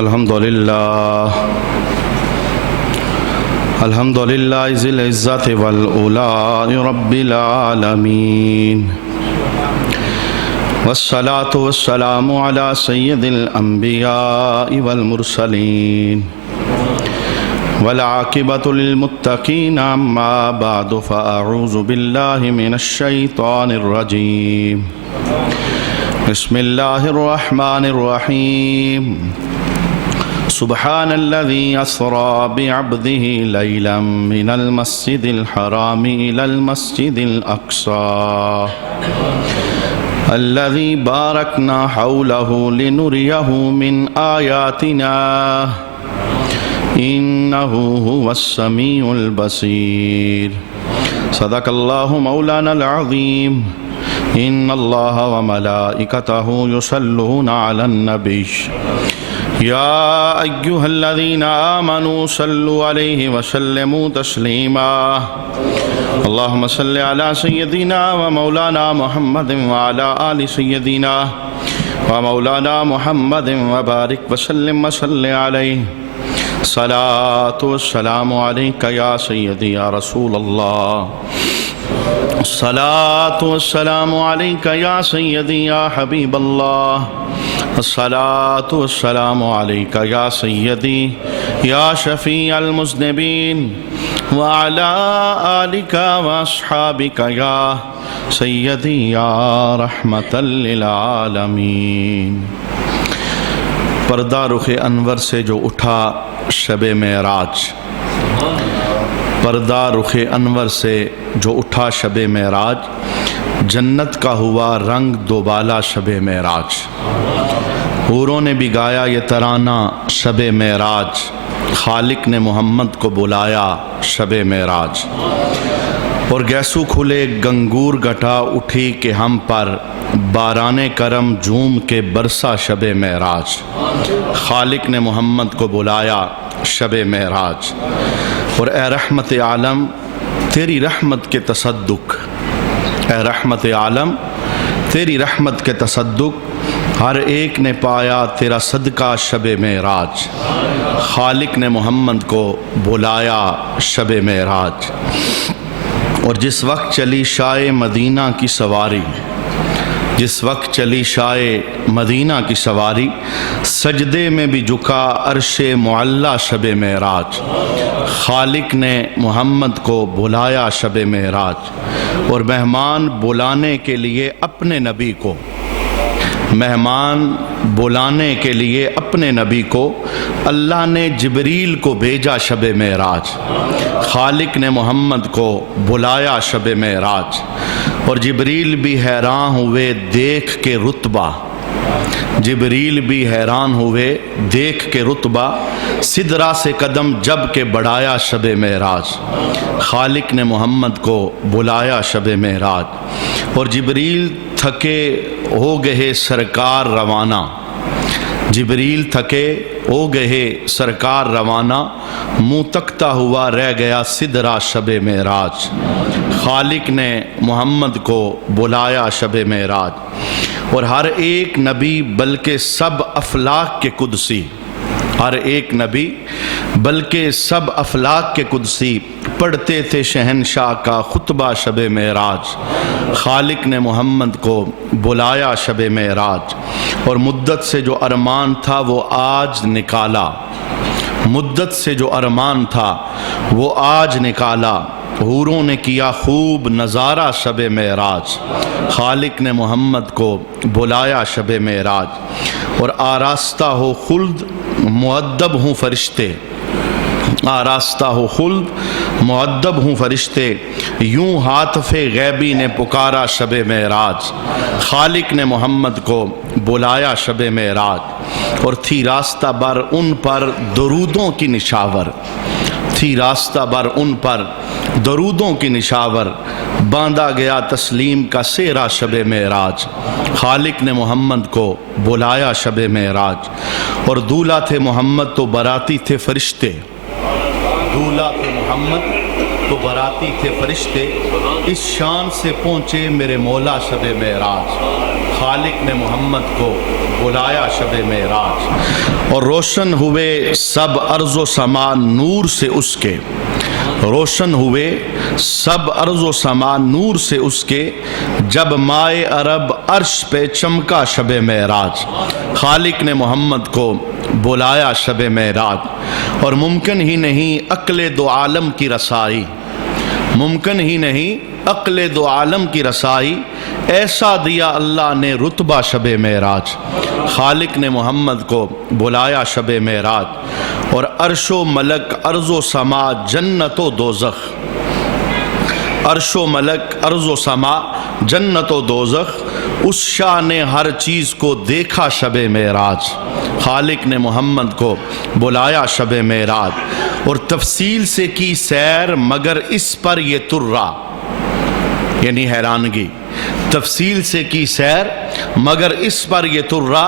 الحمدللہ ذی العزت والعلا رب العالمین، والصلاة والسلام علی سید الانبیاء والمرسلین، والعاقبۃ للمتقین، اما بعد فاعوذ باللہ من الشیطان الرجیم، بسم اللہ الرحمن الرحیم، سبحان الذي أسرى بعبده ليلا من المسجد الحرام إلى المسجد الأقصى الذي باركنا حوله لنريه من آياتنا إنه هو السميع البصير. صدق الله مولانا العظيم. إن الله وملائكته يصلون على النبي يا أيها الذين آمنوا صلوا عليه وسلموا تسليما. اللهم صل على سيدنا ومولانا محمد وعلى آل سيدنا ومولانا محمد وبارك وسلم وصل عليه. صلاة والسلام عليك يا سيدي يا رسول الله، الصلاة والسلام عليك يا سيدي يا حبيب الله، الصلاة والسلام عليك يا سيدي يا شفيع المذنبين، وعلى آلك وأصحابك يا سيدي يا رحمة للعالمين. پردہ رخ انور سے جو اٹھا شب معراج، پردہ رخ انور سے جو اٹھا شب معراج، جنت کا ہوا رنگ دوبالا شب معراج. حوروں نے بھی گایا یہ ترانہ شب معراج، خالق نے محمد کو بلایا شب معراج. اور گیسو کھلے گنگور گٹا اٹھی کہ ہم پر، باران کرم جھوم کے برسا شب معراج. خالق نے محمد کو بلایا شب معراج. اور اے رحمت عالم تیری رحمت کے تصدق، اے رحمت عالم تیری رحمت کے تصدق، ہر ایک نے پایا تیرا صدقہ شب معراج. خالق نے محمد کو بلایا شب معراج. اور جس وقت چلی شاہ مدینہ کی سواری، جس وقت چلی شاہ مدینہ کی سواری، سجدے میں بھی جھکا عرش معلیٰ شب معراج. خالق نے محمد کو بلایا شب معراج. اور مہمان بلانے کے لیے اپنے نبی کو، مہمان بلانے کے لیے اپنے نبی کو اللہ نے جبریل کو بھیجا شب معراج. خالق نے محمد کو بلایا شب معراج. اور جبریل بھی حیران ہوئے دیکھ کے رتبہ، جبریل بھی حیران ہوئے دیکھ کے رتبہ، سدرہ سے قدم جب کے بڑھایا شب معراج. خالق نے محمد کو بلایا شب معراج. اور جبریل تھکے ہو گئے سرکار روانہ، جبریل تھکے ہو گئے سرکار روانہ، منہ تکتا ہوا رہ گیا سدرہ شب معراج. خالق نے محمد کو بلایا شب معراج. اور ہر ایک نبی بلکہ سب افلاک کے قدسی، ہر ایک نبی بلکہ سب افلاک کے قدسی پڑھتے تھے شہنشاہ کا خطبہ شب معراج. خالق نے محمد کو بلایا شب معراج. اور مدت سے جو ارمان تھا وہ آج نکالا، مدت سے جو ارمان تھا وہ آج نکالا. حوروں نے کیا خوب نظارہ شب معراج. خالق نے محمد کو بلایا شب معراج. اور آراستہ ہو خلد مؤدب ہوں فرشتے، آراستہ ہو خلد مؤدب ہوں فرشتے، یوں ہاتف غیبی نے پکارا شب معراج. خالق نے محمد کو بلایا شب معراج. اور تھی راستہ بر ان پر درودوں کی نشاور، تھی راستہ بر ان پر درودوں کی نشاور، باندھا گیا تسلیم کا سیرا شب معراج. خالق نے محمد کو بلایا شب معراج. اور دولہا تھے محمد تو براتی تھے فرشتے، دولہا تھے محمد تو براتی تھے فرشتے، اس شان سے پہنچے میرے مولا شب معراج. خالق نے محمد کو بلایا شب معراج، اور روشن ہوئے سب ارض و سما نور سے اس کے، روشن ہوئے سب ارض و سما نور سے اس کے، جب مائے عرب عرش پہ چمکا شب معراج۔ خالق نے محمد کو بلایا شب معراج، اور ممکن ہی نہیں عقل دو عالم کی رسائی، ممکن ہی نہیں عقل دو عالم کی رسائی، ایسا دیا اللہ نے رتبہ شب معراج۔ خالق نے محمد کو بلایا شب معراج، اور عرش و ملک ارض و سما جنت و دوزخ، عرش و ملک ارض و سما جنت و دوزخ، اس شاہ نے ہر چیز کو دیکھا شب معراج۔ خالق نے محمد کو بلایا شب معراج، اور تفصیل سے کی سیر مگر اس پر یہ ترا، یعنی حیرانگی، تفصیل سے کی سیر مگر اس پر یہ ترا،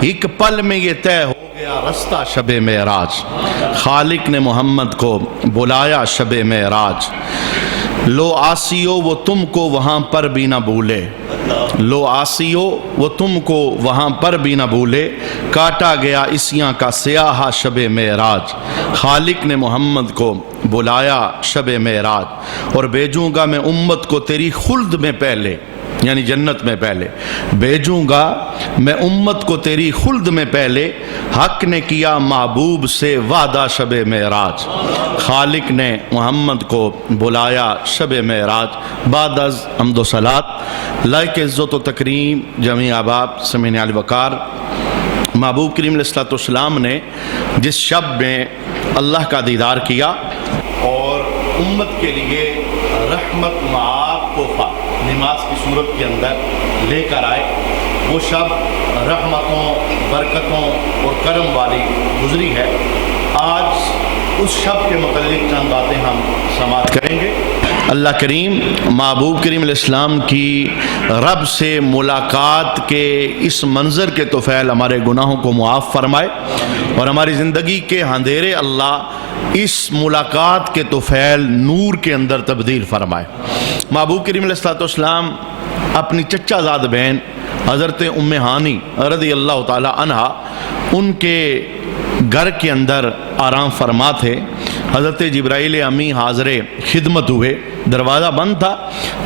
ایک پل میں یہ طے ہو گیا رستہ شب معراج۔ خالق نے محمد کو بلایا شب معراج، لو آسیو وہ تم کو وہاں پر بھی نہ بھولے، لو آسیو وہ تم کو وہاں پر بھی نہ بھولے، کاٹا گیا اسیاں کا سیاہ شب معراج۔ خالق نے محمد کو بلایا شب معراج، اور بھیجوں گا میں امت کو تیری خلد میں پہلے، یعنی جنت میں پہلے، بھیجوں گا میں امت کو تیری خلد میں پہلے، حق نے کیا محبوب سے وعدہ شب معراج۔ خالق نے محمد کو بلایا شب معراج۔ بعد از حمد و صلات، لائق عزت و تکریم جمیع احباب سمعین علی وقار، محبوب کریم علیہ السلام نے جس شب میں اللہ کا دیدار کیا اور امت کے لیے رحمت معاف تحفہ نماز کی صورت کے اندر لے کر آئے، وہ شب رحمتوں، برکتوں اور کرم والی گزری ہے۔ آج اس شب کے متعلق چند باتیں ہم سماعت کریں گے۔ اللہ کریم محبوب کریم علیہ السلام کی رب سے ملاقات کے اس منظر کے طفیل ہمارے گناہوں کو معاف فرمائے، اور ہماری زندگی کے اندھیرے اللہ اس ملاقات کے طفیل نور کے اندر تبدیل فرمائے۔ محبوب کریم علیہ السلام اپنی چچا زاد بہن حضرت ام ہانی رضی اللہ تعالی عنہا، ان کے گھر کے اندر آرام فرما تھے۔ حضرت جبرائیل امی حاضر خدمت ہوئے، دروازہ بند تھا،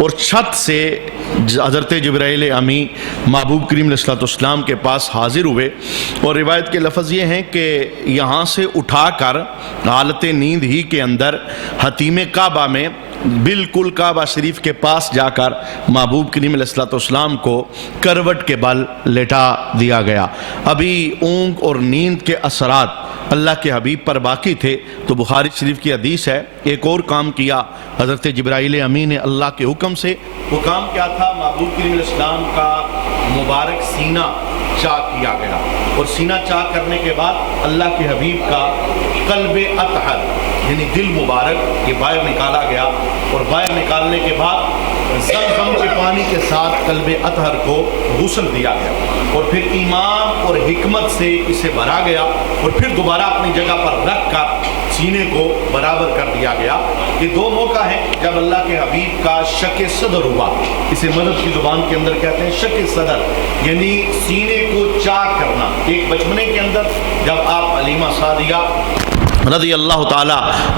اور چھت سے حضرت جبرائیل امی محبوب کریم علیہ السلام کے پاس حاضر ہوئے، اور روایت کے لفظ یہ ہیں کہ یہاں سے اٹھا کر حالت نیند ہی کے اندر حتیم کعبہ میں بالکل کعبہ شریف کے پاس جا کر محبوب کریم علیہ السلام کو کروٹ کے بل لٹا دیا گیا۔ ابھی اونگ اور نیند کے اثرات اللہ کے حبیب پر باقی تھے، تو بخاری شریف کی حدیث ہے ایک اور کام کیا حضرت جبرائیل امی نے اللہ کے حکم سے۔ وہ کام کیا تھا؟ محبوب کریم علیہ السلام کا مبارک سینہ چاک کیا گیا، اور سینہ چاک کرنے کے بعد اللہ کے حبیب کا قلب اطہر یعنی دل مبارک یہ باہر نکالا گیا، اور باہر نکالنے کے بعد زمزم کے پانی کے ساتھ قلب اطہر کو غسل دیا گیا، اور پھر ایمان اور حکمت سے اسے بھرا گیا، اور پھر دوبارہ اپنی جگہ پر رکھ کر سینے کو برابر کر دیا گیا۔ یہ دو موقع ہیں جب اللہ کے حبیب کا شک صدر ہوا، اسے مدد کی زبان کے اندر کہتے ہیں شک صدر، یعنی سینے کو چاک کرنا۔ ایک بچپنے کے اندر جب آپ علیمہ سعدیہ رضی اللہ تعالی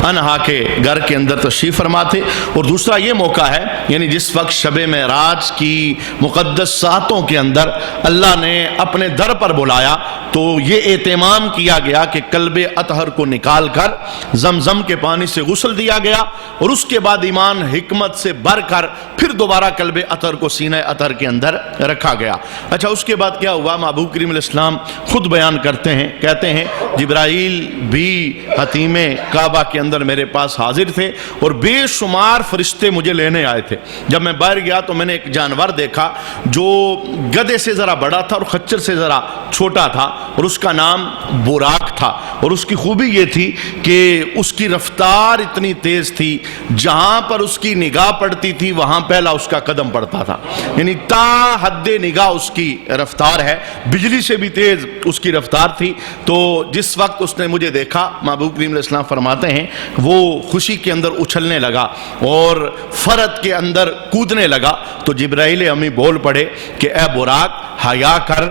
عنہا کے گھر کے اندر تشریف فرما تھے، اور دوسرا یہ موقع ہے یعنی جس وقت شب معراج کی مقدس ساعتوں کے اندر اللہ نے اپنے در پر بلایا، تو یہ اہتمام کیا گیا کہ قلب اطہر کو نکال کر زمزم کے پانی سے غسل دیا گیا، اور اس کے بعد ایمان حکمت سے بھر کر پھر دوبارہ قلب اطہر کو سینہ اطہر کے اندر رکھا گیا۔ اچھا، اس کے بعد کیا ہوا؟ محبوب کریم علیہ السلام خود بیان کرتے ہیں، کہتے ہیں جبرائیل بھی حتیم کعبہ کے اندر میرے پاس حاضر تھے، اور بے شمار فرشتے مجھے لینے آئے تھے۔ جب میں باہر گیا تو میں نے ایک جانور دیکھا جو گدھے سے ذرا بڑا تھا اور خچر سے ذرا چھوٹا تھا، اور اس کا نام براق تھا، اور اس کی خوبی یہ تھی کہ اس کی رفتار اتنی تیز تھی، جہاں پر اس کی نگاہ پڑتی تھی وہاں پہلا اس کا قدم پڑتا تھا، یعنی تا حد نگاہ اس کی رفتار ہے، بجلی سے بھی تیز اس کی رفتار تھی۔ تو جس وقت اس نے مجھے دیکھا، محبوب محبوب کریم علیہ السلام فرماتے ہیں وہ خوشی کے اندر اچھلنے لگا اور فرد کے اندر کودنے لگا تو جبرائیل امی بول پڑے کہ اے براق حیا کر،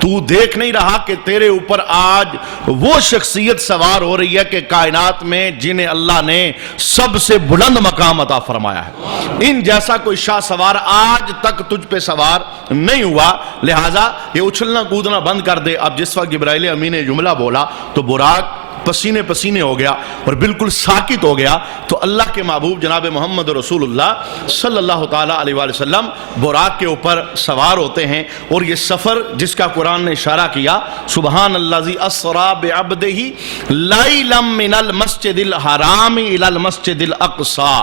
تو دیکھ نہیں رہا کہ تیرے اوپر آج وہ شخصیت سوار ہو رہی ہے کہ کائنات میں جنہیں اللہ نے سب سے بلند مقام عطا فرمایا ہے، ان جیسا کوئی شاہ سوار آج تک تجھ پہ سوار نہیں ہوا، لہٰذا یہ اچھلنا کودنا بند کر دے۔ اب جس وقت جبرائیل امی نے جملہ بولا تو براق پسینے پسینے ہو گیا اور بالکل ساکت ہو گیا۔ تو اللہ کے محبوب جناب محمد رسول اللہ صلی اللہ تعالیٰ علیہ وآلہ وسلم براق کے اوپر سوار ہوتے ہیں، اور یہ سفر جس کا قرآن نے اشارہ کیا، سبحان الذی اسریٰ بعبدہ لیلا من المسجد الحرام الی المسجد الاقصیٰ،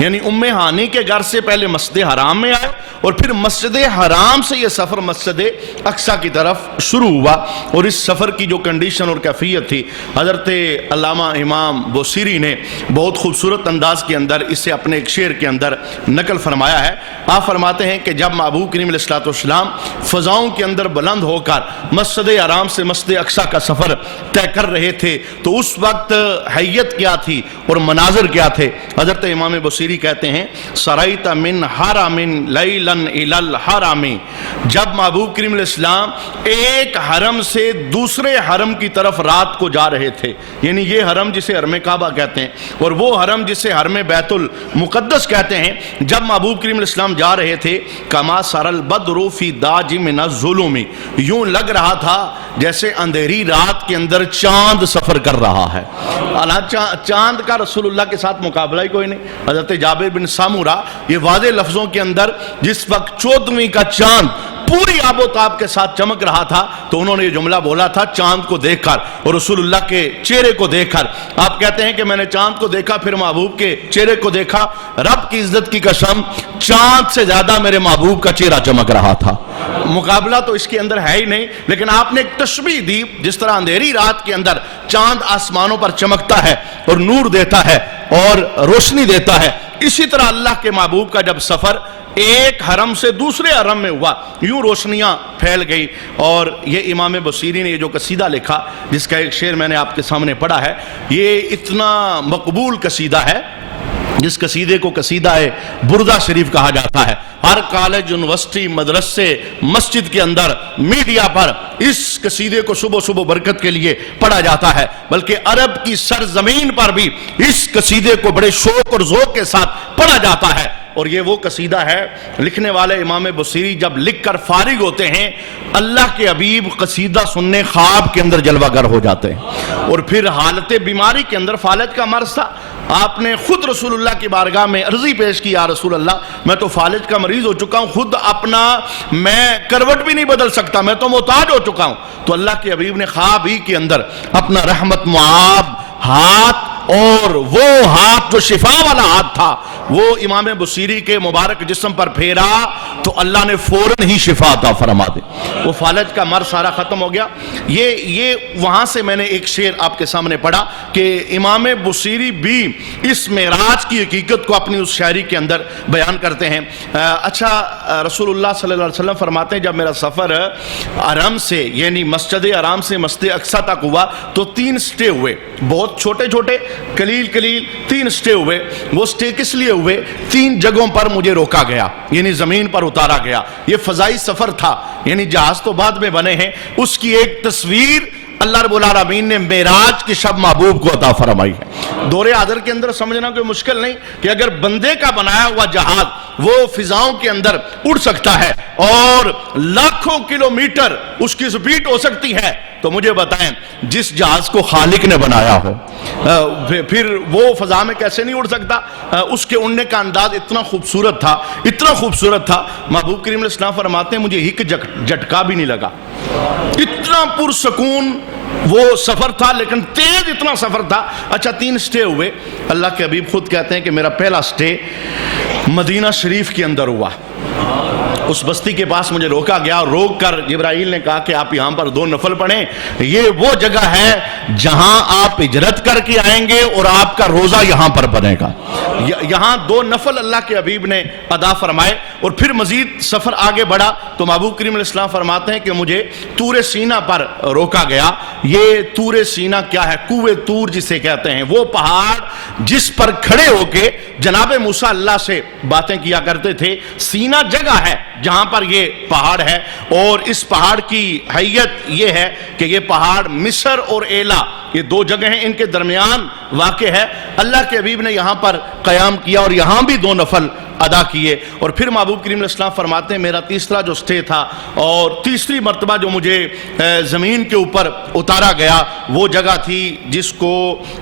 یعنی ام ہانی کے گھر سے پہلے مسجد حرام میں آئے اور پھر مسجد حرام سے یہ سفر مسجد اقصیٰ کی طرف شروع ہوا۔ اور اس سفر کی جو کنڈیشن اور کیفیت تھی، حضرت علامہ امام بوصیری نے بہت خوبصورت انداز کے اندر اسے اپنے ایک شعر کے اندر نقل فرمایا ہے۔ آپ فرماتے ہیں کہ جب محبوب کریم علیہ السلام فضاؤں کے اندر بلند ہو کر مسجد حرام سے مسجد اقصیٰ کا سفر طے کر رہے تھے تو اس وقت حیت کیا تھی اور مناظر کیا تھے؟ حضرت امام بوصیری کہتے ہیں سریت من حرم لیلا الی الحرم، جب محبوب کریم علیہ السلام ایک حرم سے دوسرے حرم کی طرف رات کو جا رہے تھے، یعنی یہ حرم جسے حرم کعبہ کہتے ہیں اور وہ حرم جسے حرم بیت المقدس کہتے ہیں، جب محبوب کریم علیہ السلام جا رہے تھے کما سر البدر فی داج من الظلم، یوں لگ رہا تھا جیسے اندھیری رات کے اندر چاند سفر کر رہا ہے۔ چاند کا رسول اللہ کے ساتھ مقابلہ ہی کوئی نہیں۔ حضرت جابر بن سامورہ یہ واضح لفظوں کے اندر جس وقت 14ویں کا چاند پوری آب و تاب کے ساتھ چمک رہا تھا تو انہوں نے یہ جملہ بولا تھا چاند کو دیکھ کر اور رسول اللہ کے چہرے کو دیکھ کر۔ آپ کہتے ہیں کہ میں نے چاند کو دیکھا پھر محبوب کے چہرے کو دیکھا، رب کی عزت کی قسم چاند سے زیادہ میرے محبوب کا چہرہ چمک رہا تھا۔ مقابلہ تو اس کے اندر ہے ہی نہیں، لیکن آپ نے ایک تشبیہ دی، جس طرح اندھیری رات کے اندر چاند آسمانوں پر چمکتا ہے اور نور دیتا ہے اور روشنی دیتا ہے، اسی طرح اللہ کے محبوب کا جب سفر ایک حرم سے دوسرے حرم میں ہوا یوں روشنیاں پھیل گئی۔ اور یہ امام بوصیری نے یہ جو قصیدہ لکھا جس کا ایک شعر میں نے آپ کے سامنے پڑھا ہے، یہ اتنا مقبول قصیدہ ہے جس قصیدے کو قصیدہ بردہ شریف کہا جاتا ہے۔ ہر کالج، یونیورسٹی، مدرسے، مسجد کے اندر، میڈیا پر اس قصیدے کو صبح صبح برکت کے لیے پڑھا جاتا ہے، بلکہ عرب کی سرزمین پر بھی اس قصیدے کو بڑے شوق اور ذوق کے ساتھ پڑھا جاتا ہے۔ اور یہ وہ قصیدہ ہے، لکھنے والے امام بوصیری جب لکھ کر فارغ ہوتے ہیں اللہ کے حبیب قصیدہ سننے خواب کے اندر جلوہ گر ہو جاتے ہیں، اور پھر حالت بیماری کے اندر فالج کا مرض تھا، آپ نے خود رسول اللہ کی بارگاہ میں عرضی پیش کی، یا رسول اللہ میں تو فالج کا مریض ہو چکا ہوں، خود اپنا میں کروٹ بھی نہیں بدل سکتا، میں تو محتاج ہو چکا ہوں۔ تو اللہ کے حبیب نے خواب ہی کے اندر اپنا رحمت معاب ہاتھ، اور وہ ہاتھ جو شفا والا ہاتھ تھا وہ امام بوصیری کے مبارک جسم پر پھیرا تو اللہ نے فوراً ہی شفا عطا فرما دی، وہ فالج کا مرض سارا ختم ہو گیا۔ یہ وہاں سے میں نے ایک شعر آپ کے سامنے پڑھا کہ امام بوصیری بھی اس معراج کی حقیقت کو اپنی اس شاعری کے اندر بیان کرتے ہیں۔ اچھا، رسول اللہ صلی اللہ علیہ وسلم فرماتے ہیں جب میرا سفر حرم سے یعنی مسجد حرام سے مسجد اقصیٰ تک ہوا تو 3 سٹے ہوئے، بہت چھوٹے چھوٹے قلیل 3 سٹے ہوئے۔ وہ سٹے کس لیے ہوئے؟ 3 جگہوں پر مجھے روکا گیا، یعنی زمین پر اتارا گیا۔ یہ فضائی سفر تھا، یعنی جہاز تو بعد میں بنے ہیں، اس کی ایک تصویر اللہ رب العالمین نے معراج کی شب محبوب کو عطا فرمائی ہے۔ دور حاضر کے اندر سمجھنا کوئی مشکل نہیں کہ اگر بندے کا بنایا ہوا جہاز وہ فضاؤں کے اندر اڑ سکتا ہے اور لاکھوں کلومیٹر اس کی سپیڈ ہو سکتی ہے، تو مجھے بتائیں جس جہاز کو خالق نے بنایا ہو پھر وہ فضا میں کیسے نہیں اڑ سکتا؟ اس کے اڑنے کا انداز اتنا خوبصورت تھا، اتنا خوبصورت تھا، محبوب کریم علیہ السلام فرماتے ہیں مجھے ایک جھٹکا بھی نہیں لگا، اتنا پرسکون وہ سفر تھا، لیکن تیز اتنا سفر تھا۔ اچھا، 3 سٹے ہوئے۔ اللہ کے حبیب خود کہتے ہیں کہ میرا پہلا سٹے مدینہ شریف کے اندر ہوا۔ اس بستی کے پاس مجھے روکا گیا اور روک کر جبرائیل نے کہا کہ آپ یہاں پر 2 نفل پڑھیں، یہ وہ جگہ ہے جہاں آپ ہجرت کر کے آئیں گے اور آپ کا روزہ یہاں پر بنے گا۔ یہاں 2 نفل اللہ کے حبیب نے ادا فرمائے، اور پھر مزید سفر آگے بڑھا تو محبوب کریم علیہ السلام فرماتے ہیں کہ مجھے طور سینا پر روکا گیا۔ یہ طور سینا کیا ہے؟ کوہ طور جسے کہتے ہیں، وہ پہاڑ جس پر کھڑے ہو کے جناب موسیٰ اللہ سے باتیں کیا کرتے تھے۔ سینا جگہ ہے جہاں پر یہ پہاڑ ہے، اور اس پہاڑ کی حیت یہ ہے کہ یہ پہاڑ مصر اور ایلا، یہ 2 جگہ ہیں، ان کے درمیان واقع ہے۔ اللہ کے حبیب نے یہاں پر قیام کیا اور یہاں بھی 2 نفل ادا کیے، اور پھر محبوب کریم علیہ السلام فرماتے ہیں میرا تیسرا جو سٹے تھا اور تیسری مرتبہ جو مجھے زمین کے اوپر اتارا گیا، وہ جگہ تھی جس کو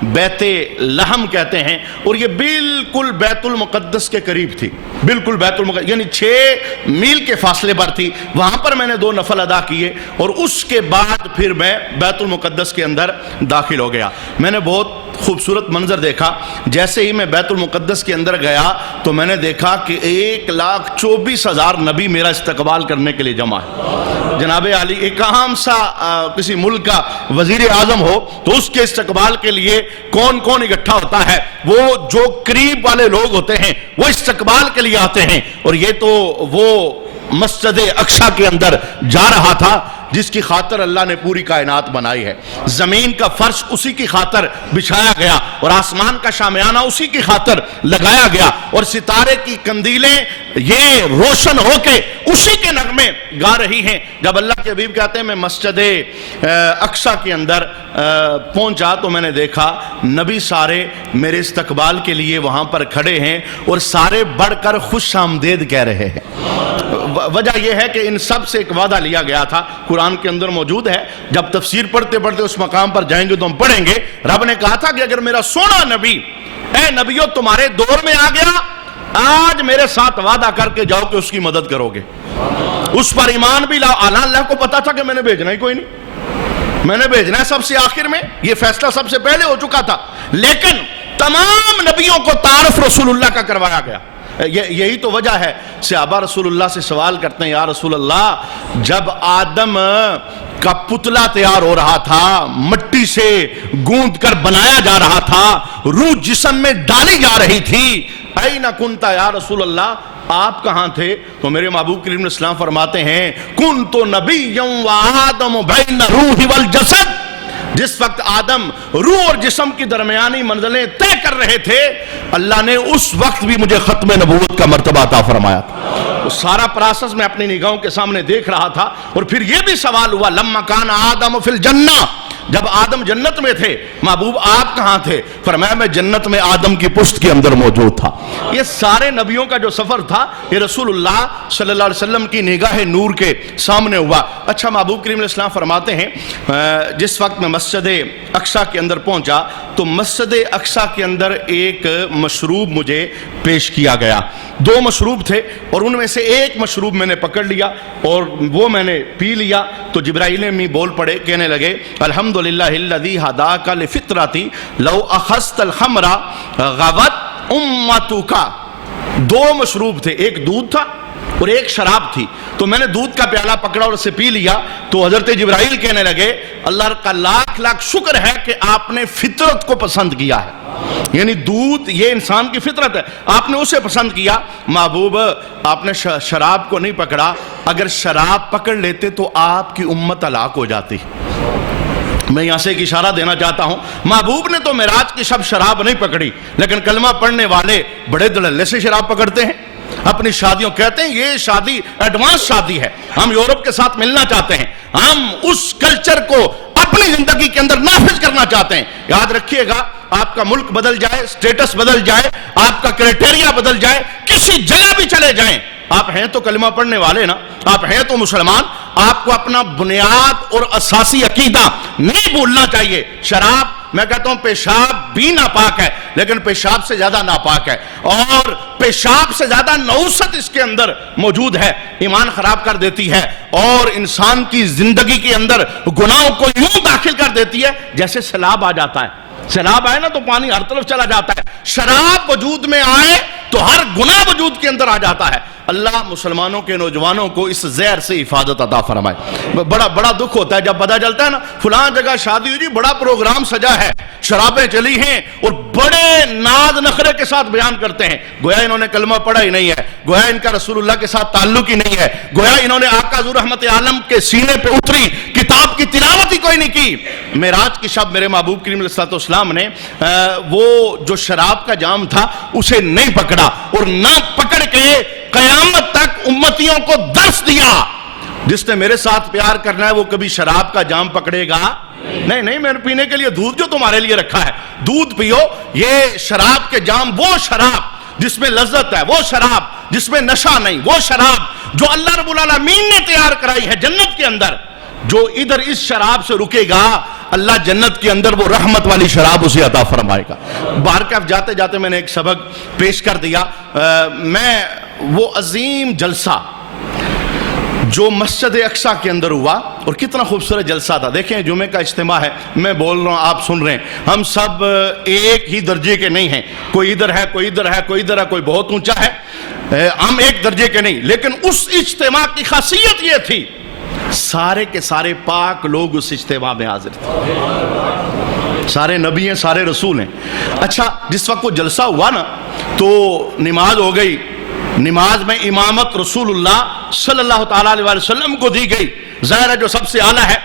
بیت لحم کہتے ہیں، اور یہ بالکل بیت المقدس کے قریب تھی، بالکل بیت المقدس، یعنی 6 میل کے فاصلے پر تھی۔ وہاں پر میں نے 2 نفل ادا کیے، اور اس کے بعد پھر میں بیت المقدس کے اندر داخل ہو گیا۔ میں نے بہت خوبصورت منظر دیکھا۔ جیسے ہی میں بیت المقدس کے اندر گیا تو میں نے دیکھا کہ 1,24,000 نبی میرا استقبال کرنے کے لیے جمع ہے۔ جناب علی، ایک عام سا کسی ملک کا وزیر اعظم ہو تو اس کے استقبال کے لیے کون کون اکٹھا ہوتا ہے؟ وہ جو قریب والے لوگ ہوتے ہیں وہ استقبال کے لیے آتے ہیں، اور یہ تو وہ مسجد اقصی کے اندر جا رہا تھا جس کی خاطر اللہ نے پوری کائنات بنائی ہے۔ زمین کا فرش اسی کی خاطر بچھایا گیا، اور آسمان کا شامیانہ اسی کی خاطر لگایا گیا، اور ستارے کی کندیلیں یہ روشن ہو کے اسی کے نغمے گا رہی ہیں۔ جب اللہ کے حبیب کہتے ہیں میں مسجد اقصی کے اندر پہنچا تو میں نے دیکھا نبی سارے میرے استقبال کے لیے وہاں پر کھڑے ہیں، اور سارے بڑھ کر خوش آمدید کہہ رہے ہیں۔ وجہ یہ ہے کہ ان سب سے ایک وعدہ لیا گیا تھا، قرآن کے اندر موجود ہے، جب تفسیر پڑھتے پڑھتے اس مقام پر جائیں گے تو ہم پڑھیں گے۔ رب نے کہا تھا کہ اگر میرا سونا نبی اے نبیوں تمہارے دور میں آ گیا، آج میرے ساتھ وعدہ کر کے جاؤ کہ اس کی مدد کرو گے، اس پر ایمان بھی لاؤ۔ اللہ کو پتا تھا کہ میں نے بھیجنا ہی کوئی نہیں، میں نے بھیجنا ہے سب سے آخر میں، یہ فیصلہ سب سے پہلے ہو چکا تھا، لیکن تمام نبیوں کو تعارف رسول اللہ کا کروایا گیا۔ یہی تو وجہ ہے صحابہ رسول اللہ سے سوال کرتے ہیں یا رسول اللہ، جب آدم کا پتلا تیار ہو رہا تھا، مٹی سے گوند کر بنایا جا رہا تھا، روح جسم میں ڈالی جا رہی تھی، اینا کنتا یا رسول اللہ، آپ کہاں تھے؟ تو میرے محبوب کریم علیہ السلام فرماتے ہیں کنتو نبیا و آدم بین الروح والجسد، جس وقت آدم روح اور جسم کی درمیانی منزلیں طے کر رہے تھے، اللہ نے اس وقت بھی مجھے ختم نبوت کا مرتبہ عطا فرمایا تھا۔ سارا پراسس میں اپنی نگاہوں کے سامنے دیکھ رہا تھا، اور پھر یہ بھی سوال ہوا لما کان آدم فی الجنہ، جب آدم جنت میں تھے محبوب آپ کہاں تھے؟ فرمایا میں جنت میں آدم کی پشت کے اندر موجود تھا۔ یہ سارے نبیوں کا جو سفر تھا یہ رسول اللہ صلی اللہ علیہ وسلم کی نگاہ نور کے سامنے ہوا۔ اچھا، محبوب کریم علیہ السلام فرماتے ہیں جس وقت میں مسجد اقصی کے اندر پہنچا تو مسجد اقصی کے اندر ایک مشروب مجھے پیش کیا گیا۔ 2 مشروب تھے، اور ان میں سے ایک مشروب میں نے پکڑ لیا اور وہ میں نے پی لیا تو جبرائیل امی بول پڑے، کہنے لگے الحمدللہ الذی ہداک لفطرتی لو اخذت الخمر غوت امتک۔ 2 مشروب تھے، ایک دودھ تھا اور ایک شراب تھی، تو میں نے دودھ کا پیالہ پکڑا اور اسے پی لیا تو حضرت جبرائیل کہنے لگے اللہ کا لاکھ لاکھ شکر ہے کہ آپ نے فطرت کو پسند کیا ہے، یعنی دودھ یہ انسان کی فطرت ہے، آپ نے اسے پسند کیا۔ محبوب آپ نے شراب کو نہیں پکڑا، اگر شراب پکڑ لیتے تو آپ کی امت ہلاک ہو جاتی۔ میں یہاں سے ایک اشارہ دینا چاہتا ہوں، محبوب نے تو معراج کی شب شراب نہیں پکڑی، لیکن کلمہ پڑھنے والے بڑے دلہلے سے شراب پکڑتے ہیں، اپنی شادیوں کہتے ہیں یہ شادی ایڈوانس شادی ہے، ہم یورپ کے ساتھ ملنا چاہتے ہیں، ہم اس کلچر کو اپنی زندگی کے اندر نافذ کرنا چاہتے ہیں۔ یاد رکھیے گا، آپ کا ملک بدل جائے، سٹیٹس بدل جائے، آپ کا کرائٹیریا بدل جائے، کسی جگہ بھی چلے جائیں، آپ ہیں تو کلمہ پڑھنے والے نا، آپ ہیں تو مسلمان، آپ کو اپنا بنیاد اور اساسی عقیدہ نہیں بھولنا چاہیے۔ شراب میں کہتا ہوں پیشاب بھی ناپاک ہے، لیکن پیشاب سے زیادہ ناپاک ہے، اور پیشاب سے زیادہ نوست اس کے اندر موجود ہے، ایمان خراب کر دیتی ہے اور انسان کی زندگی کے اندر گناہوں کو یوں داخل کر دیتی ہے جیسے سیلاب آ جاتا ہے، سیلاب آئے نا تو پانی ہر طرف چلا جاتا ہے۔ شراب وجود میں آئے تو ہر گناہ وجود کے اندر آ جاتا ہے۔ اللہ مسلمانوں کے نوجوانوں کو اس زہر سے حفاظت عطا فرمائے۔ بڑا دکھ ہوتا ہے جب پتہ چلتا ہے نا فلاں جگہ شادی ہوئی، بڑا پروگرام سجا ہے، شرابیں چلی ہیں، اور بڑے ناز نخرے کے ساتھ بیان کرتے ہیں گویا انہوں نے کلمہ پڑھا ہی نہیں ہے، گویا ان کا رسول اللہ کے ساتھ تعلق ہی نہیں ہے، گویا انہوں نے آقا حضور رحمت عالم کے سینے پہ اتری کتاب کی تلاوت ہی کوئی نہیں کی۔ معراج کی شب میرے محبوب کریم علیہ السلام نے وہ جو شراب کا جام تھا اسے نہیں پکڑا، اور نہ پکڑ کے قیامت تک امتیوں کو درس دیا جس نے میرے ساتھ پیار کرنا ہے وہ کبھی شراب کا جام پکڑے گا نہیں، میں نے پینے کے لیے دودھ جو تمہارے لیے رکھا ہے دودھ پیو۔ یہ شراب کے جام، وہ شراب جس میں لذت ہے، وہ شراب جس میں نشہ نہیں، وہ شراب جو اللہ رب العالمین نے تیار کرائی ہے جنت کے اندر، جو ادھر اس شراب سے رکے گا اللہ جنت کے اندر وہ رحمت والی شراب اسے عطا فرمائے گا۔ بارکاف جاتے جاتے میں نے ایک سبق پیش کر دیا۔ میں وہ عظیم جلسہ جو مسجد اقصیٰ کے اندر ہوا، اور کتنا خوبصورت جلسہ تھا، دیکھیں جمعے کا اجتماع ہے، میں بول رہا ہوں آپ سن رہے ہیں، ہم سب ایک ہی درجے کے نہیں ہیں، کوئی ادھر ہے، کوئی ادھر ہے، کوئی ادھر ہے، کوئی بہت اونچا ہے، ہم ایک درجے کے نہیں، لیکن اس اجتماع کی خاصیت یہ تھی سارے کے سارے پاک لوگ اس اجتماع میں حاضر تھے، سارے نبی ہیں، سارے رسول ہیں۔ اچھا جس وقت وہ جلسہ ہوا نا تو نماز ہو گئی، نماز میں امامت رسول اللہ صلی اللہ تعالیٰ علیہ وسلم کو دی گئی، ظاہر ہے جو سب سے اعلیٰ ہے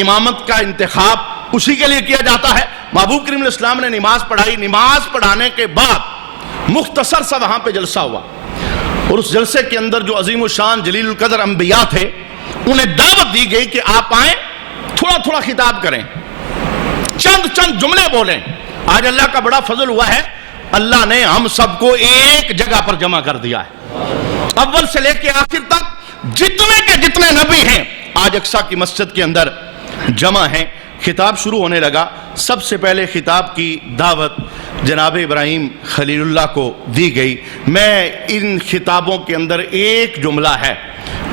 امامت کا انتخاب اسی کے لیے کیا جاتا ہے۔ محبوب کریم علیہ السلام نے نماز پڑھائی، نماز پڑھانے کے بعد مختصر سا وہاں پہ جلسہ ہوا، اور اس جلسے کے اندر جو عظیم الشان جلیل القدر انبیاء تھے انہیں دعوت دی گئی کہ آپ آئیں، تھوڑا تھوڑا خطاب کریں، چند جملے بولیں۔ آج اللہ کا بڑا فضل ہوا ہے، اللہ نے ہم سب کو ایک جگہ پر جمع کر دیا ہے، اول سے لے کے آخر تک جتنے کے جتنے نبی ہیں آج اقصیٰ کی مسجد کے اندر جمع ہیں۔ خطاب شروع ہونے لگا، سب سے پہلے خطاب کی دعوت جناب ابراہیم خلیل اللہ کو دی گئی۔ میں ان خطابوں کے اندر ایک جملہ ہے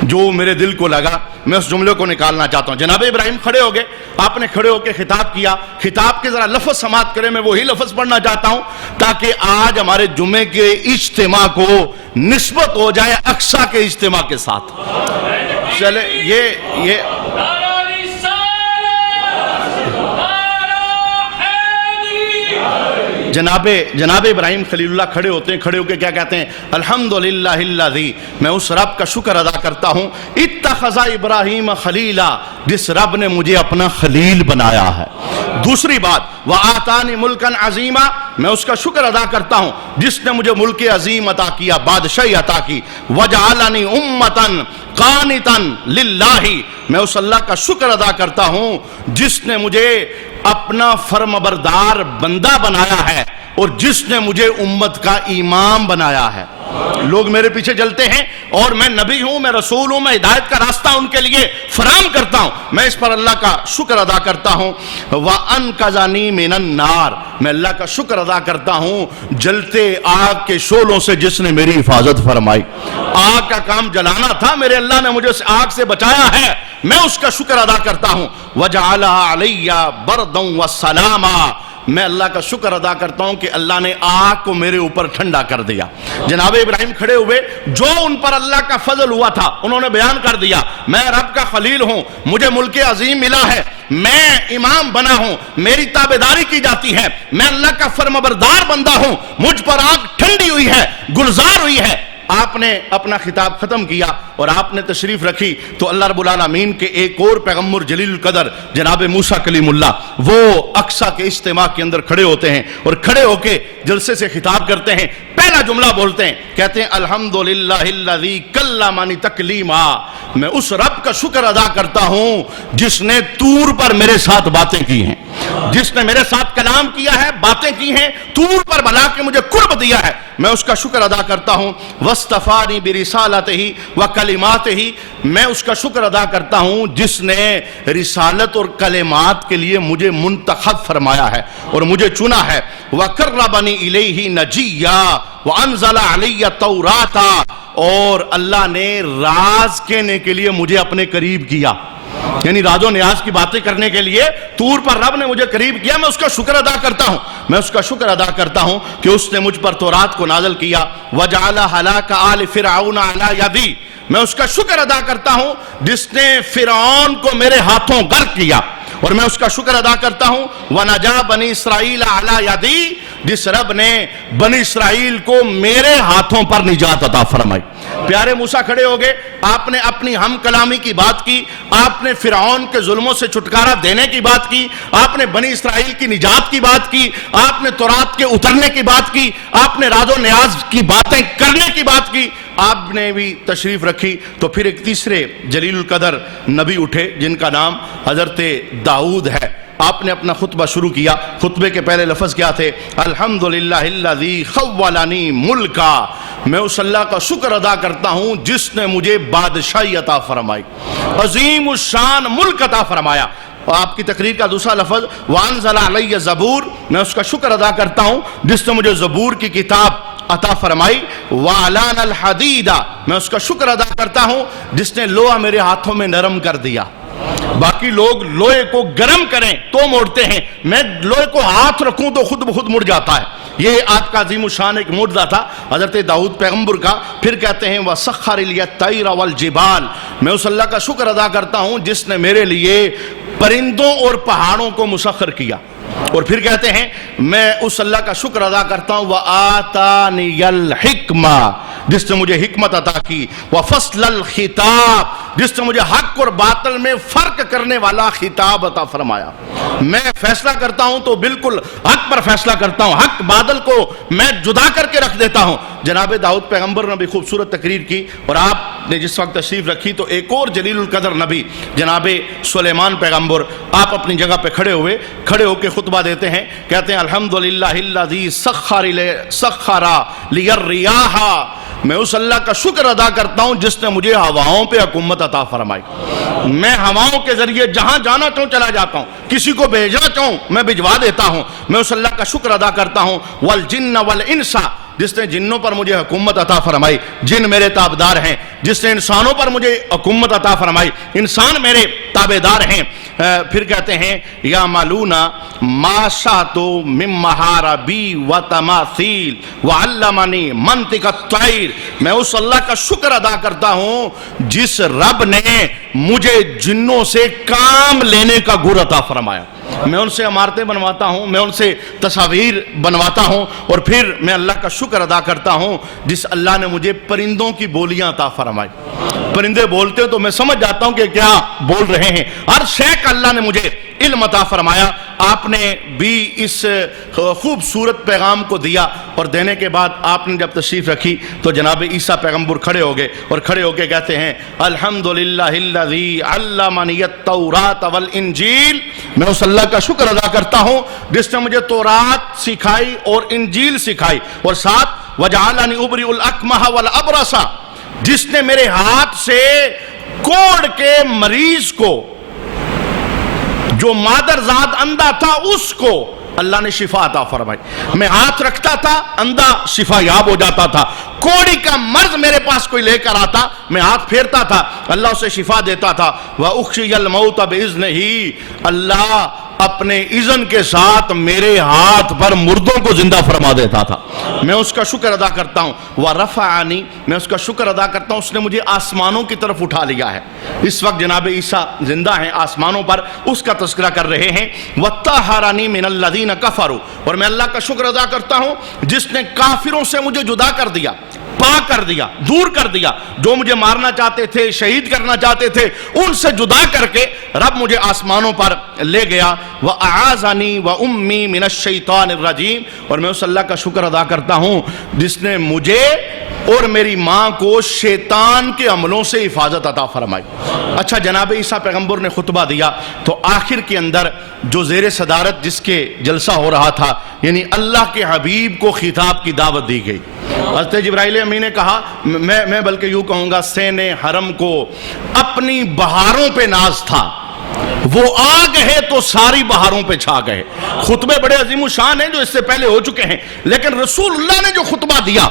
جو میرے دل کو لگا، میں اس جملے کو نکالنا چاہتا ہوں۔ جناب ابراہیم کھڑے ہو گئے، آپ نے کھڑے ہو کے خطاب کیا، خطاب کے ذرا لفظ سماعت کریں، میں وہی لفظ پڑھنا چاہتا ہوں تاکہ آج ہمارے جمعے کے اجتماع کو نسبت ہو جائے اقصیٰ کے اجتماع کے ساتھ۔ چلے یہ جناب ابراہیم خلیل اللہ کھڑے ہوتے ہیں، کھڑے ہو کے کیا کہتے ہیں؟ الحمدللہ الذی، میں اس رب کا شکر ادا کرتا ہوں، اتخذ ابراہیم خلیلا، جس رب نے مجھے اپنا خلیل بنایا ہے۔ دوسری بات، وآتانی ملکا عظیما، میں اس کا شکر ادا کرتا ہوں جس نے مجھے ملک عظیم عطا کیا، بادشاہی عطا کی۔ وجعلنی امتا قانتا للہ، میں اس اللہ کا شکر ادا کرتا ہوں جس نے مجھے اپنا فرمبردار بندہ بنایا ہے اور جس نے مجھے امت کا امام بنایا ہے۔ لوگ میرے پیچھے چلتے ہیں اور میں نبی ہوں، میں رسول ہوں، میں ہدایت کا راستہ ان کے لیے فراہم کرتا ہوں، میں اس پر اللہ کا شکر ادا کرتا ہوں۔ وَأَنْقَذَنِي مِنَ النَّارِ، میں اللہ کا شکر ادا کرتا ہوں جلتے آگ کے شعلوں سے جس نے میری حفاظت فرمائی۔ آگ کا کام جلانا تھا، میرے اللہ نے مجھے اس آگ سے بچایا ہے، میں اس کا شکر ادا کرتا ہوں۔ وَجَعَلَهَا عَلَيَّ بَرْدًا وَسَلَامًا، میں اللہ کا شکر ادا کرتا ہوں کہ اللہ نے آگ کو میرے اوپر ٹھنڈا کر دیا۔ جناب ابراہیم کھڑے ہوئے، جو ان پر اللہ کا فضل ہوا تھا انہوں نے بیان کر دیا، میں رب کا خلیل ہوں، مجھے ملک عظیم ملا ہے، میں امام بنا ہوں، میری تابعداری کی جاتی ہے، میں اللہ کا فرمانبردار بندہ ہوں، مجھ پر آگ ٹھنڈی ہوئی ہے، گلزار ہوئی ہے۔ آپ نے اپنا خطاب ختم کیا اور آپ نے تشریف رکھی تو اللہ رب العالمین کے ایک اور پیغمبر جلیل القدر جناب موسیٰ کلیم اللہ وہ اقصیٰ کے اجتماع کے اندر کھڑے ہوتے ہیں اور کھڑے ہو کے جلسے سے خطاب کرتے ہیں۔ پہلا جملہ بولتے ہیں، کہتے ہیں الحمدللہ الذی کلمنی تکلیما، میں اس رب کا شکر ادا کرتا ہوں جس نے طور پر میرے ساتھ باتیں کی ہیں، جس نے میرے ساتھ کلام کیا ہے، باتیں کی ہیں، طور پر بلا کے مجھے قرب دیا ہے، میں اس کا شکر ادا کرتا ہوں۔ وَاسْتَفَانِي بِرِسَالَتِهِ وَكَلِمَاتِهِ، میں اس کا شکر ادا کرتا ہوں جس نے رسالت اور کلمات کے لیے مجھے منتخب فرمایا ہے اور مجھے چنا ہے۔ وَقَرَّبَنِي إِلَيْهِ نَجِيًّا وَأَنزَلَ عَلَيَّ التَّوْرَاةَ، اور اللہ نے راز کہنے کے لیے مجھے اپنے قریب کیا۔ یعنی راز و نیاز کی باتیں کرنے کے لیے طور پر رب نے مجھے قریب کیا. میں اس کا شکر ادا کرتا ہوں, میں اس کا شکر ادا کرتا ہوں کہ اس نے مجھ پر تورات کو نازل کیا. وَجَعَلَ هَلَاكَ آلِ فِرْعَوْنَ عَلَى يَدِي, میں اس کا شکر ادا کرتا ہوں جس نے فرعون کو میرے ہاتھوں غرق کیا. اور میں اس کا شکر ادا کرتا ہوں وَنَجَا بَنِي إِسْرَائِيلَ عَلَى يَدِي, جس رب نے بنی اسرائیل کو میرے ہاتھوں پر نجات عطا فرمائی. پیارے موسیٰ کھڑے ہو گئے, آپ نے اپنی ہم کلامی کی بات کی, آپ نے فرعون کے ظلموں سے چھٹکارا دینے کی بات کی, آپ نے بنی اسرائیل کی نجات کی بات کی, آپ نے تورات کے اترنے کی بات کی, آپ نے راز و نیاز کی باتیں کرنے کی بات کی, آپ نے بھی تشریف رکھی. تو پھر ایک تیسرے جلیل القدر نبی اٹھے جن کا نام حضرت داؤد ہے. آپ نے اپنا خطبہ شروع کیا. خطبے کے پہلے لفظ کیا تھے؟ الحمدللہ الذی خولنی ملکا, میں اس اللہ کا شکر ادا کرتا ہوں جس نے مجھے بادشاہی عطا فرمائی, عظیم الشان ملک عطا فرمایا. آپ کی تقریر کا دوسرا لفظ وانزل علی زبور, میں اس کا شکر ادا کرتا ہوں جس نے مجھے زبور کی کتاب عطا فرمائی. وَعَلَانَ الْحَدِيدَ, میں اس کا شکر ادا کرتا ہوں جس نے لوہا میرے ہاتھوں میں نرم کر دیا. باقی لوگ لوہے کو گرم کریں تو موڑتے ہیں, میں لوہے کو ہاتھ رکھوں تو خود بخود مڑ جاتا ہے. یہ آپ کا عظیم الشان ایک معجزہ تھا حضرت داؤد پیغمبر کا. پھر کہتے ہیں وَسَخَّرَ لِيَ الطَّيْرَ وَالْجِبَالَ, میں اس اللہ کا شکر ادا کرتا ہوں جس نے میرے لیے پرندوں اور پہاڑوں کو مسخر کیا. اور پھر کہتے ہیں میں اس اللہ کا شکر ادا کرتا ہوں وَآتَانِيَ الْحِکْمَةَ, جس نے مجھے حکمت عطا کی. وَفَصْلَ الْخِطَابِ, جس نے مجھے حق اور باطل میں فرق کرنے والا خطاب عطا فرمایا. میں فیصلہ کرتا ہوں تو بالکل حق پر فیصلہ کرتا ہوں, حق باطل کو میں جدا کر کے رکھ دیتا ہوں. جناب داؤد پیغمبر نے بھی خوبصورت تقریر کی, اور آپ نے جس وقت تشریف رکھی تو ایک اور جلیل القدر نبی جناب سلیمان پیغمبر آپ اپنی جگہ پہ کھڑے ہو کے خطبہ دیتے ہیں. کہتے ہیں الحمدللہ الذی سخر لی الریاح, میں اس اللہ کا شکر ادا کرتا ہوں جس نے مجھے ہواؤں پہ حکومت عطا فرمائی. میں ہواؤں کے ذریعے جہاں جانا چاہوں چلا جاتا ہوں, کسی کو بھیجنا چاہوں میں بھجوا دیتا ہوں. میں اس اللہ کا شکر ادا کرتا ہوں. والجن والانس, جس نے جنوں پر مجھے حکومت عطا فرمائی, جن میرے تابدار ہیں. جس نے انسانوں پر مجھے حکومت عطا فرمائی, انسان میرے تابدار ہیں. پھر کہتے ہیں یا مالونا ما شاتو من محاربی و تماثیل وعلمنی منطق الطیر, میں اس اللہ کا شکر ادا کرتا ہوں جس رب نے مجھے جنوں سے کام لینے کا گر عطا فرمایا. میں ان سے عمارتیں بنواتا ہوں, میں ان سے تصاویر بنواتا ہوں. اور پھر میں اللہ کا شکر ادا کرتا ہوں جس اللہ نے مجھے پرندوں کی بولیاں عطا فرمائی. پرندے بولتے ہیں تو میں سمجھ جاتا ہوں کہ کیا بول رہے ہیں. ہر شے کا اللہ نے مجھے علم عطا فرمایا. آپ نے بھی اس خوبصورت پیغام کو دیا, اور دینے کے بعد آپ نے جب تشریف رکھی تو جناب عیسیٰ پیغمبر کھڑے ہو گئے, اور کھڑے ہو کے کہتے ہیں الحمدللہ الذی علمنی التوراۃ والانجیل, میں اس اللہ کا شکر ادا کرتا ہوں جس نے مجھے تورات سکھائی اور انجیل سکھائی. اور ساتھ وجعلنی ابرئ الاکمہ والابرص, جس نے میرے ہاتھ سے کوڑ کے مریض کو, جو مادرزاد اندھا تھا اس کو اللہ نے شفا عطا فرمائی. میں ہاتھ رکھتا تھا, اندھا شفا یاب ہو جاتا تھا. کوڑی کا مرض میرے پاس کوئی لے کر آتا, میں ہاتھ پھیرتا تھا, اللہ اسے شفا دیتا تھا. وَأُخْشِيَ الْمَوْتَ بِإِذْنِهِ, اللہ اپنے اذن کے ساتھ میرے ہاتھ پر مردوں کو زندہ فرما دیتا تھا. میں اس کا شکر ادا کرتا ہوں. وَرَفَعَنِي, میں اس کا شکر ادا کرتا ہوں اس نے مجھے آسمانوں کی طرف اٹھا لیا ہے. اس وقت جناب عیسیٰ زندہ ہیں آسمانوں پر, اس کا تذکرہ کر رہے ہیں. وَطَّهَّرَنِي مِنَ الَّذِينَ كَفَرُوا, اور میں اللہ کا شکر ادا کرتا ہوں جس نے کافروں سے مجھے جدا کر دیا, پاک کر دیا, دور کر دیا. جو مجھے مارنا چاہتے تھے, شہید کرنا چاہتے تھے, ان سے جدا کر کے رب مجھے آسمانوں پر لے گیا. وَأَعَاذَنِي وَأُمِّي مِنَ الشَّيْطَانِ الرَّجِيمِ, اور میں اس اللہ کا شکر ادا کرتا ہوں جس نے مجھے اور میری ماں کو شیطان کے عملوں سے حفاظت عطا فرمائی. اچھا, جناب عیسیٰ پیغمبر نے خطبہ دیا تو آخر کے اندر جو زیر صدارت جس کے جلسہ ہو رہا تھا, یعنی اللہ کے حبیب کو خطاب کی دعوت دی گئی. حضرت جبرائیل امین نے کہا, میں بلکہ یوں کہوں گا سین حرم کو اپنی بہاروں پہ ناز تھا, وہ آ گئے تو ساری بہاروں پہ چھا گئے. خطبے بڑے عظیم الشان ہیں جو اس سے پہلے ہو چکے ہیں, لیکن رسول اللہ نے جو خطبہ دیا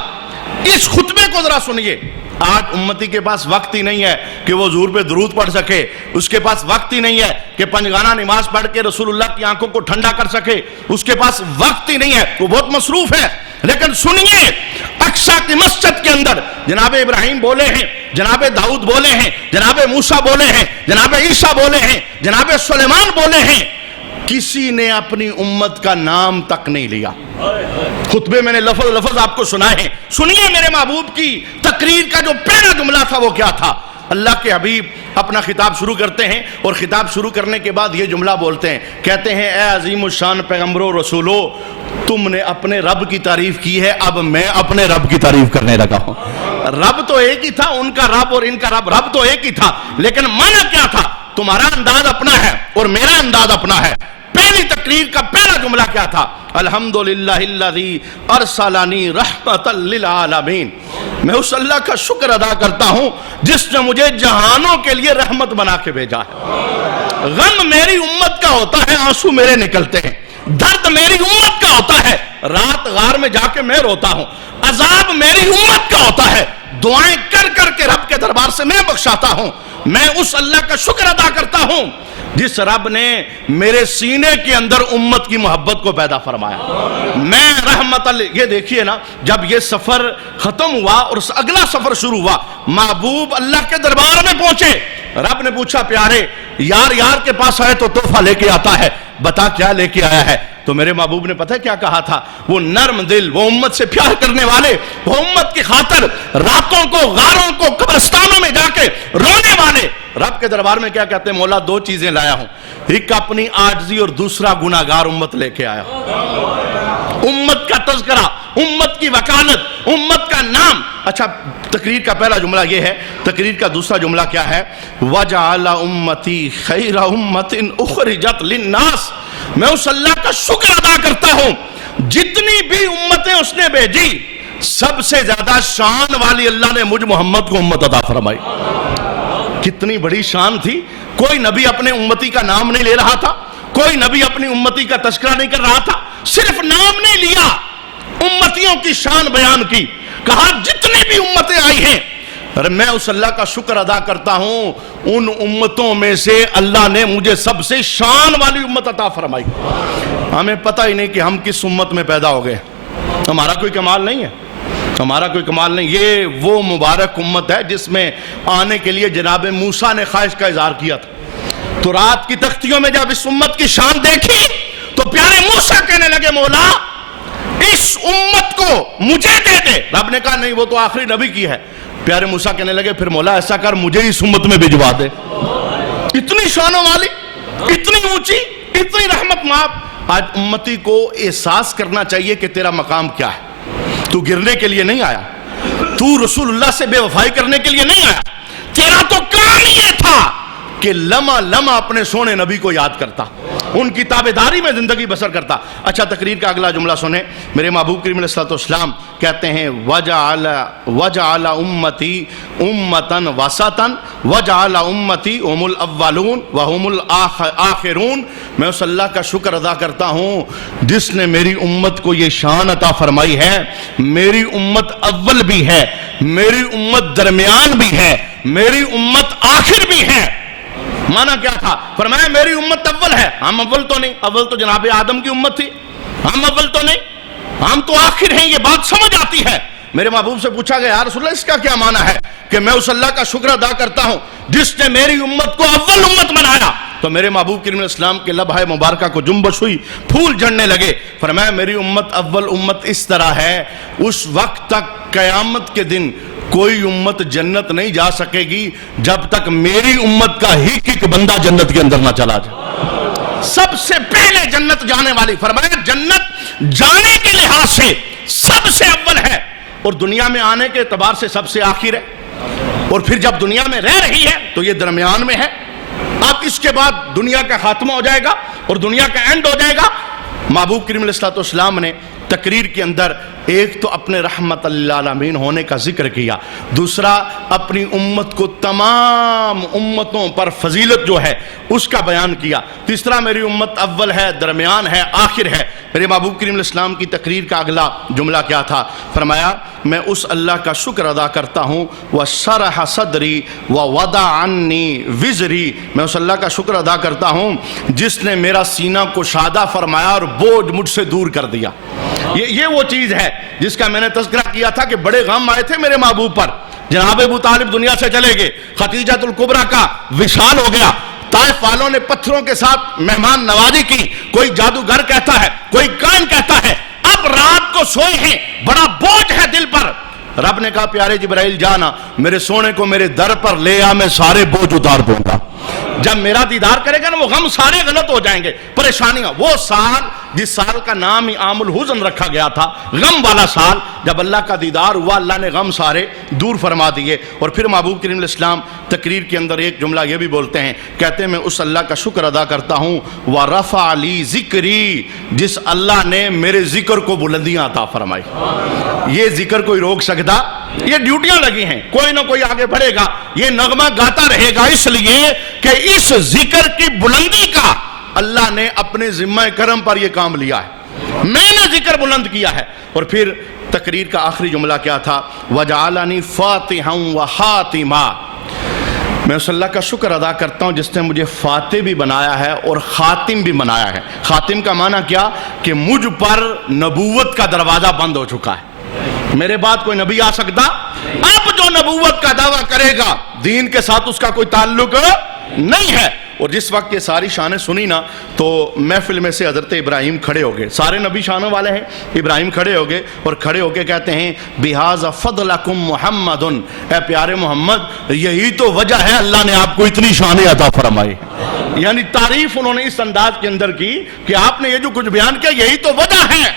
اس خطبے کو ذرا سنیے. آج امتی کے پاس وقت ہی نہیں ہے کہ وہ حضور پہ درود پڑھ سکے، اس کے پاس وقت ہی نہیں ہے کہ پنجگانہ نماز پڑھ کے رسول اللہ کی آنکھوں کو ٹھنڈا کر سکے، اس کے پاس وقت ہی نہیں ہے، وہ بہت مصروف ہے۔ لیکن سنیے، اقصیٰ کی مسجد کے اندر جناب ابراہیم بولے ہیں، جناب داؤد بولے ہیں، جناب موسیٰ بولے ہیں، جناب عیسیٰ بولے ہیں، جناب سلیمان بولے ہیں، کسی نے اپنی امت کا نام تک نہیں لیا۔ خطبے میں نے لفظ آپ کو سنائے ہیں۔ سنیے میرے محبوب کی تقریر کا جو پہلا جملہ تھا وہ کیا تھا۔ اللہ کے حبیب اپنا خطاب شروع کرتے ہیں اور خطاب شروع کرنے کے بعد یہ جملہ بولتے ہیں، کہتے ہیں اے عظیم الشان پیغمبر و رسولو، تم نے اپنے رب کی تعریف کی ہے، اب میں اپنے رب کی تعریف کرنے لگا ہوں۔ رب تو ایک ہی تھا، ان کا رب اور ان کا رب تو ایک ہی تھا، لیکن معنی کیا تھا؟ تمہارا انداز اپنا ہے اور میرا انداز اپنا ہے۔ پہلی تقریر کا پہلا جملہ کیا تھا؟ الحمدللہ الذی ارسلنی رحمتا للعالمین۔ میں اس اللہ کا شکر ادا کرتا ہوں جس نے مجھے جہانوں کے لیے رحمت بنا کے بھیجا ہے۔ غم میری امت کا ہوتا ہے، آنسو میرے نکلتے ہیں، درد میری امت کا ہوتا ہے، رات غار میں جا کے میں روتا ہوں، عذاب میری امت کا ہوتا ہے، دعائیں کر کر کے رب کے دربار سے میں بخشاتا ہوں۔ میں اس اللہ کا شکر ادا کرتا ہوں جس رب نے میرے سینے کے اندر امت کی محبت کو پیدا فرمایا۔ میں رحمت یہ دیکھیے نا، جب یہ سفر ختم ہوا اور اگلا سفر شروع ہوا، محبوب اللہ کے دربار میں پہنچے، رب نے پوچھا پیارے یار کے پاس آئے تو تحفہ لے کے آتا ہے، بتا کیا لے کے آیا ہے؟ تو میرے محبوب نے پتہ کیا کہا تھا؟ وہ نرم دل، وہ امت سے پیار کرنے والے، وہ امت کی خاطر راتوں کو غاروں کو قبرستانوں میں جا کے رونے والے، رب کے دربار میں کیا کہتے ہیں؟ مولا دو چیزیں لایا ہوں، ایک اپنی عاجزی اور دوسرا گناہگار امت لے کے آیا ہوں۔ امت کا تذکرہ، امت کی وکالت، امت کا نام۔ اچھا، تقریر کا پہلا جملہ یہ ہے، تقریر کا دوسرا جملہ کیا ہے؟ وَجَعَلَ أُمَّتِي خَيْرَ أُمَّةٍ أُخْرِجَتْ لِلنَّاسِ۔ میں اس اللہ کا شکر ادا کرتا ہوں، جتنی بھی امتیں اس نے بھیجی سب سے زیادہ شان والی اللہ نے مجھ محمد کو امت عطا فرمائی۔ کتنی بڑی شان تھی، کوئی نبی اپنے امتی کا نام نہیں لے رہا تھا، کوئی نبی اپنی امتی کا تذکرہ نہیں کر رہا تھا، صرف نام نہیں لیا، امتیوں کی شان بیان کی، کہا جتنی بھی امتیں آئی ہیں میں اس اللہ کا شکر ادا کرتا ہوں، ان امتوں میں سے اللہ نے مجھے سب سے شان والی امت عطا فرمائی۔ ہمیں پتہ ہی نہیں کہ ہم کس امت میں پیدا ہو گئے، ہمارا کوئی کمال نہیں ہے، ہمارا کوئی کمال نہیں۔ یہ وہ مبارک امت ہے جس میں آنے کے لیے جناب موسیٰ نے خواہش کا اظہار کیا تھا، تو رات کی تختیوں میں جب اس امت کی شان دیکھی تو پیارے موسیٰ کہنے لگے مولا اس امت کو مجھے دے دے۔ رب نے کہا نہیں، وہ تو آخری نبی کی ہے۔ پیارے موسیٰ کہنے لگے پھر مولا ایسا کر مجھے اس امت میں بھجوا دے۔ اتنی شانوں والی، اتنی اونچی، اتنی رحمت ماب۔ آج امتی کو احساس کرنا چاہیے کہ تیرا مقام کیا ہے۔ تو گرنے کے لیے نہیں آیا، تو رسول اللہ سے بے وفائی کرنے کے لیے نہیں آیا، تیرا تو کام یہ تھا کہ لمحہ لمحہ اپنے سونے نبی کو یاد کرتا، ان کی تابعداری میں زندگی بسر کرتا۔ اچھا، تقریر کا اگلا جملہ سنیں، میرے محبوب کریم علیہ السلام کہتے ہیں وَجَعَلَ أُمَّتِي أُمَّةً وَسَطًا وَجَعَلَ أُمَّتِي هُمُ الْأَوَّلُونَ وَهُمُ الْآخِرُونَ۔ میں اس اللہ کا شکر ادا کرتا ہوں جس نے میری امت کو یہ شان عطا فرمائی ہے، میری امت اول بھی ہے، میری امت درمیان بھی ہے، میری امت آخر بھی ہے۔ معنی کیا تھا؟ فرمایا میری امت اول ہے، ہم اول تو نہیں، اول تو جناب آدم کی امت تھی، ہم اول تو نہیں، ہم تو آخر ہیں۔ یہ بات سمجھ آتی ہے۔ میرے محبوب سے پوچھا گیا یا رسول اللہ اس کا کیا معنی ہے؟ کہ میں اس اللہ کا شکر ادا کرتا ہوں جس نے میری امت کو اول امت بنایا۔ تو میرے محبوب کریم علیہ السلام کے لبھائے مبارکہ کو جنبش ہوئی، پھول جھڑنے لگے۔ فرمایا میری امت اول امت اس طرح ہے، اس وقت تک قیامت کے دن کوئی امت جنت نہیں جا سکے گی جب تک میری امت کا ایک بندہ جنت کے اندر نہ چلا جائے۔ سب سے پہلے جنت جانے والی، فرمایا جنت جانے کے لحاظ سے سب سے اول ہے اور دنیا میں آنے کے اعتبار سے سب سے آخر ہے، اور پھر جب دنیا میں رہ رہی ہے تو یہ درمیان میں ہے۔ اب اس کے بعد دنیا کا خاتمہ ہو جائے گا اور دنیا کا اینڈ ہو جائے گا۔ محبوب کریم علیہ السلام نے تقریر کے اندر ایک تو اپنے رحمت للعالمین ہونے کا ذکر کیا، دوسرا اپنی امت کو تمام امتوں پر فضیلت جو ہے اس کا بیان کیا، تیسرا میری امت اول ہے، درمیان ہے، آخر ہے۔ میرے محبوب کریم علیہ السلام کی تقریر کا اگلا جملہ کیا تھا؟ فرمایا میں اس اللہ کا شکر ادا کرتا ہوں وَشَرَحَ صَدْرِي وَوَضَعَ عَنِّي وِزْرِي، میں اس اللہ کا شکر ادا کرتا ہوں جس نے میرا سینہ کشادہ فرمایا اور بوجھ مجھ سے دور کر دیا۔ یہ وہ چیز ہے جس کا میں نے تذکرہ کیا تھا کہ بڑے غم آئے تھے میرے محبوب پر، جناب ابو طالب دنیا سے چلے گئے، خدیجہ الکبریٰ کا وصال ہو گیا، طائف والوں نے پتھروں کے ساتھ مہمان نوازی کی، کوئی جادوگر کہتا ہے، کوئی کائن کہتا ہے اب رات کو سوئے ہیں، بڑا بوجھ ہے دل پر۔ رب نے کہا پیارے جبرائیل جانا میرے سونے کو میرے در پر لے آ، میں سارے بوجھ اتار دوں گا۔ جب میرا دیدار کرے گا نا وہ غم سارے غلط ہو جائیں گے، پریشانیاں۔ وہ سال جس سال کا نام ہی عام الحزن رکھا گیا تھا، غم والا سال، جب اللہ کا دیدار ہوا اللہ نے غم سارے دور فرما دیے۔ اور پھر محبوب کریم علیہ السلام تقریر کے اندر ایک جملہ یہ بھی بولتے ہیں، کہتے ہیں میں اس اللہ کا شکر ادا کرتا ہوں وَرَفَعَ لِي ذِكْرِي، جس اللہ نے میرے ذکر کو بلندیاں عطا فرمائی۔ یہ ذکر کوئی روک سکتا؟ یہ ڈیوٹیاں لگی ہیں، کوئی نہ کوئی آگے بڑھے گا، یہ نغمہ گاتا رہے گا، اس لیے کہ اس ذکر کی بلندی کا اللہ نے اپنے ذمہ کرم پر یہ کام لیا ہے، میں نے ذکر بلند کیا ہے۔ اور پھر تقریر کا آخری جملہ کیا تھا؟ وَجَعَلَنِي فَاتِحًا وَخَاتِمًا، میں اس اللہ کا شکر ادا کرتا ہوں جس نے مجھے فاتح بھی بنایا ہے اور خاتم بھی بنایا ہے۔ خاتم کا معنی کیا؟ کہ مجھ پر نبوت کا دروازہ بند ہو چکا ہے، میرے بعد کوئی نبی آ سکتا؟ اب جو نبوت کا دعویٰ کرے گا دین کے ساتھ اس کا کوئی تعلق نہیں ہے۔ اور جس وقت یہ ساری شانیں سنی نا تو محفل میں سے حضرت ابراہیم کھڑے ہو گئے، سارے نبی شانوں والے ہیں، ابراہیم کھڑے ہو گئے اور کھڑے ہو کے کہتے ہیں بِهَذَا فَضْلَكُمْ مُحَمَّدٌ، اے پیارے محمد یہی تو وجہ ہے اللہ نے آپ کو اتنی شانیں عطا فرمائی۔ یعنی تعریف انہوں نے اس انداز کے اندر کی کہ آپ نے یہ جو کچھ بیان کیا یہی تو وجہ ہے۔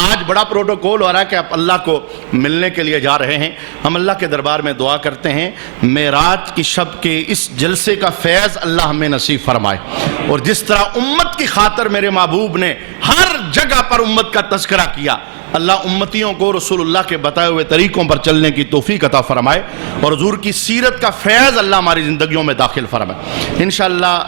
آج بڑا پروٹوکول ہو رہا ہے کہ آپ اللہ کو ملنے کے لیے جا رہے ہیں، ہم اللہ کے دربار میں دعا کرتے ہیں معراج کی شب کے اس جلسے کا فیض اللہ ہمیں نصیب فرمائے، اور جس طرح امت کی خاطر میرے محبوب نے ہر جگہ پر امت کا تذکرہ کیا، اللہ امتیوں کو رسول اللہ کے بتائے ہوئے طریقوں پر چلنے کی توفیق عطا فرمائے، اور حضور کی سیرت کا فیض اللہ ہماری زندگیوں میں داخل فرمائے۔ انشاءاللہ